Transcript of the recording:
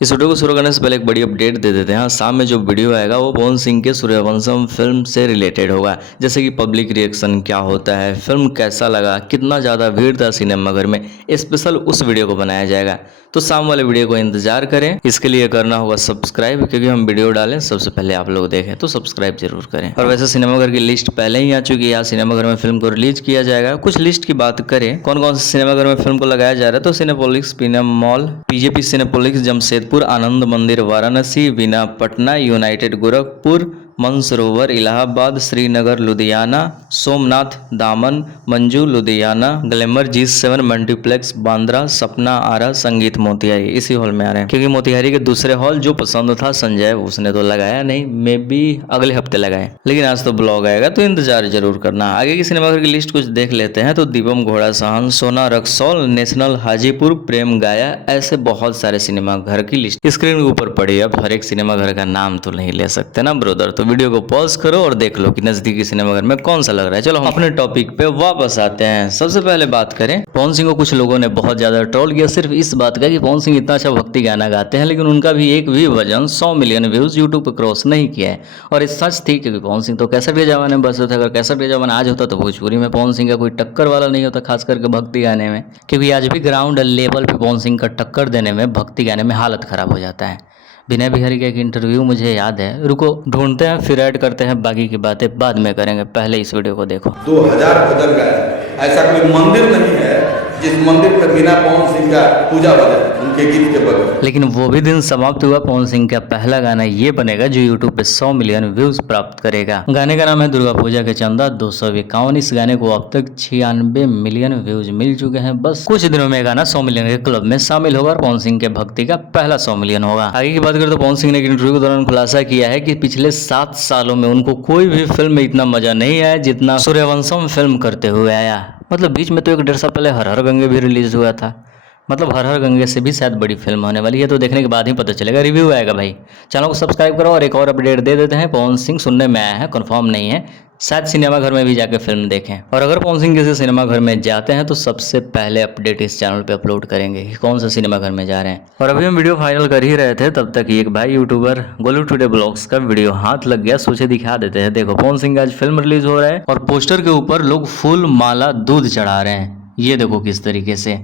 इस वीडियो को शुरू करने से पहले एक बड़ी अपडेट दे देते हैं। शाम में जो वीडियो आएगा वो पवन सिंह के सूर्यवंशम फिल्म से रिलेटेड होगा, जैसे कि पब्लिक रिएक्शन क्या होता है, फिल्म कैसा लगा, कितना ज़्यादा भीड़ था सिनेमाघर में, स्पेशल उस वीडियो को बनाया जाएगा। तो शाम वाले वीडियो को इंतजार करें। इसके लिए करना होगा सब्सक्राइब, क्योंकि हम वीडियो डालें सबसे पहले आप लोग देखें, तो सब्सक्राइब जरूर करें। और वैसे सिनेमाघर की लिस्ट पहले ही आ चुकी है, आज सिनेमाघर में फिल्म को रिलीज किया जाएगा। कुछ लिस्ट की बात करें कौन कौन से सिनेमाघर में फिल्म को लगाया जा रहा है, तो Cinepolis, PNM mall, पीजेपी Cinepolis Jamshedpur, आनंद मंदिर वाराणसी, वीना पटना, यूनाइटेड गोरखपुर, मनसरोवर इलाहाबाद, श्रीनगर लुधियाना, सोमनाथ दामन, Manju Ludhiana, glamour G7 multiplex Bandra, सपना आरा, संगीत मोतिहारी। इसी हॉल में आ रहे हैं, क्योंकि मोतिहारी के दूसरे हॉल जो पसंद था संजय उसने तो लगाया नहीं, मे बी अगले हफ्ते लगाए, लेकिन आज तो ब्लॉग आएगा तो इंतजार जरूर करना। आगे की सिनेमाघर की लिस्ट कुछ देख लेते हैं। तो दीपम घोड़ा सहन, सोना रक्सौल, नेशनल हाजीपुर, प्रेम गाया, ऐसे बहुत सारे सिनेमाघर की लिस्ट स्क्रीन के ऊपर पड़ी। अब हर एक सिनेमाघर का नाम तो नहीं ले सकते ना ब्रदर, तो वीडियो को पॉज करो और देख लो कि नजदीकी सिनेमाघर में कौन सा लग रहा है। चलो हम अपने टॉपिक पे वापस आते हैं। सबसे पहले बात करें, पवन सिंह को कुछ लोगों ने बहुत ज्यादा ट्रोल किया सिर्फ इस बात का कि पवन सिंह इतना अच्छा भक्ति गाना गाते हैं, लेकिन उनका भी एक भी भजन 100 मिलियन व्यूज यूट्यूब पर क्रॉस नहीं किया है। और इस सच थी, क्योंकि पवन सिंह तो 61 के जमाने में बसे थे। अगर 61 के जमाना आज होता तो भोजपुरी में पवन सिंह का कोई टक्कर वाला नहीं होता, खास करके भक्ति गाने में, क्योंकि आज भी ग्राउंड लेवल पे पवन सिंह का टक्कर देने में भक्ति गाने में हालत खराब हो जाता है। विनय बिहारी का एक इंटरव्यू मुझे याद है, रुको ढूंढते हैं फिर ऐड करते हैं, बाकी की बातें बाद में करेंगे, पहले इस वीडियो को देखो। 2000 भजन गाए, ऐसा कोई मंदिर नहीं है जिस मंदिर पर बिना पवन सिंह का पूजा भजन उनके गीत के बगैर। लेकिन वो भी दिन समाप्त हुआ, पवन सिंह का पहला गाना ये बनेगा जो यूट्यूब पे 100 मिलियन व्यूज प्राप्त करेगा। गाने का नाम है दुर्गा पूजा के चंदा 251। इस गाने को अब तक 96 मिलियन व्यूज मिल चुके हैं। बस कुछ दिनों में गाना 100 मिलियन के क्लब में शामिल होगा और पवन सिंह के भक्ति का पहला 100 मिलियन होगा। आगे की बात करें तो पवन सिंह ने एक इंटरव्यू के दौरान खुलासा किया है कि पिछले 7 सालों में उनको कोई भी फिल्म में इतना मजा नहीं आया जितना सूर्यवंशम फिल्म करते हुए आया। मतलब बीच में तो 1 डेढ़ साल पहले हर हर गंगे भी रिलीज हुआ था, मतलब हर हर गंगे से भी शायद बड़ी फिल्म होने वाली है, तो देखने के बाद ही पता चलेगा, रिव्यू आएगा भाई। चैनल को सब्सक्राइब करो और एक और अपडेट दे देते हैं। पवन सिंह सुनने में आया है, कंफर्म नहीं है, शायद सिनेमाघर में भी जाके फिल्म देखें। और अगर पवन सिंह किसी सिनेमाघर में जाते हैं तो सबसे पहले अपडेट इस चैनल पे अपलोड करेंगे कि कौन सा सिनेमाघर में जा रहे हैं। और अभी हम वीडियो फाइनल कर ही रहे थे, तब तक एक भाई यूट्यूबर गोलू टुडे ब्लॉग्स का वीडियो हाथ लग गया, सोचे दिखा देते हैं। देखो पवन सिंह का आज फिल्म रिलीज हो रहा है और पोस्टर के ऊपर लोग फूल माला दूध चढ़ा रहे हैं, ये देखो किस तरीके से।